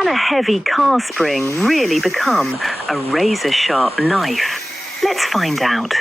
Can a heavy car spring really become a razor-sharp knife? Let's find out.